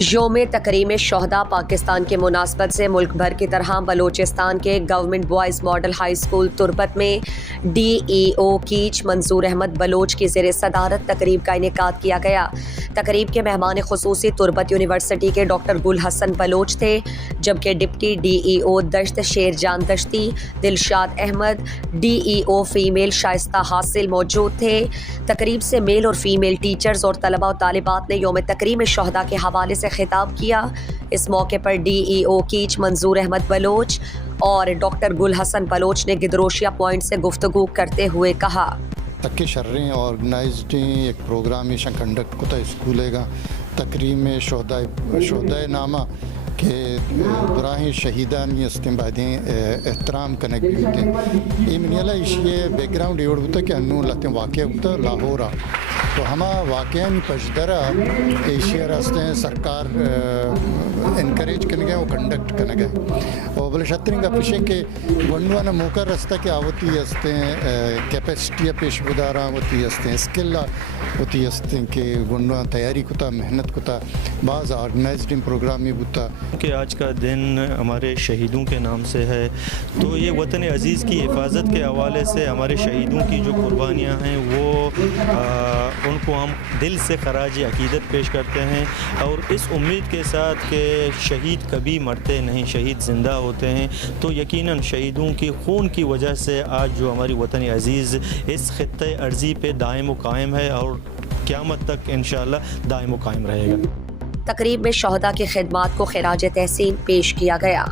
یوم تکریم شہداء پاکستان کے مناسبت سے ملک بھر کی طرح بلوچستان کے government boys model high school تربت میں ڈی ای او کیچ منظور احمد بلوچ کی زیر صدارت تقریب کا انعقاد کیا گیا۔ تقریب کے مہمان خصوصی تربت یونیورسٹی کے ڈاکٹر گل حسن بلوچ تھے، جبکہ ڈپٹی ڈی ای او دشت شیر جان دشتی دلشاد احمد، ڈی ای او فیمیل شائستہ حاصل موجود تھے۔ تقریب سے میل اور فیمیل ٹیچرز اور طلباء و طالبات نے یوم تکریم شہداء کے حوالے سے خطاب کیا۔ اس موقع پر ڈی ای او کیچ منظور احمد بلوچ اور ڈاکٹر گل حسن بلوچ نے گدروشیا پوائنٹ سے گفتگو کرتے ہوئے کہا تک شریں آرگنائزڈ ایک پروگرام کنڈکٹ کو اسکولے گا تقریم شہدائے نامہ کہ دراہیں شہیدانی استم بعدیں احترام کنک بھی ہوتے ہیں یہ منیلا یہ بیک گراؤنڈ ایوڑ ہوتا ہے کہ انہوں لاتیں واقع ہوتا لاہورا تو ہما واقعاً پشدرہ ایشیا راستے ہیں سرکار انکریج کرنے گئے وہ کنڈکٹ کرنے گئے اور بلشترین کا پیشے کہ ونڈوانا موقع رستہ کہ آوتی ہستے ہیں کیپیسٹی پیش بدارہ ہوتی ہستے ہیں اسکل ہوتی ہستے ہیں کہ ونڈوانا تیاری کتا محنت کتا بعض آرگنائزڈ پروگرام میں بتا کہ آج کا دن ہمارے شہیدوں کے نام سے ہے تو یہ وطن عزیز کی حفاظت کے حوالے سے ہمارے شہیدوں کی جو قربانیاں ہیں وہ ان کو ہم دل سے خراج عقیدت پیش کرتے ہیں اور اس امید کے ساتھ کہ شہید کبھی مرتے نہیں، شہید زندہ ہوتے ہیں۔ تو یقیناً شہیدوں کی خون کی وجہ سے آج جو ہماری وطن عزیز اس خطۂ ارضی پہ دائم و قائم ہے اور قیامت تک انشاءاللہ دائم و قائم رہے گا۔ تقریب میں شہداء کی خدمات کو خراج تحسین پیش کیا گیا۔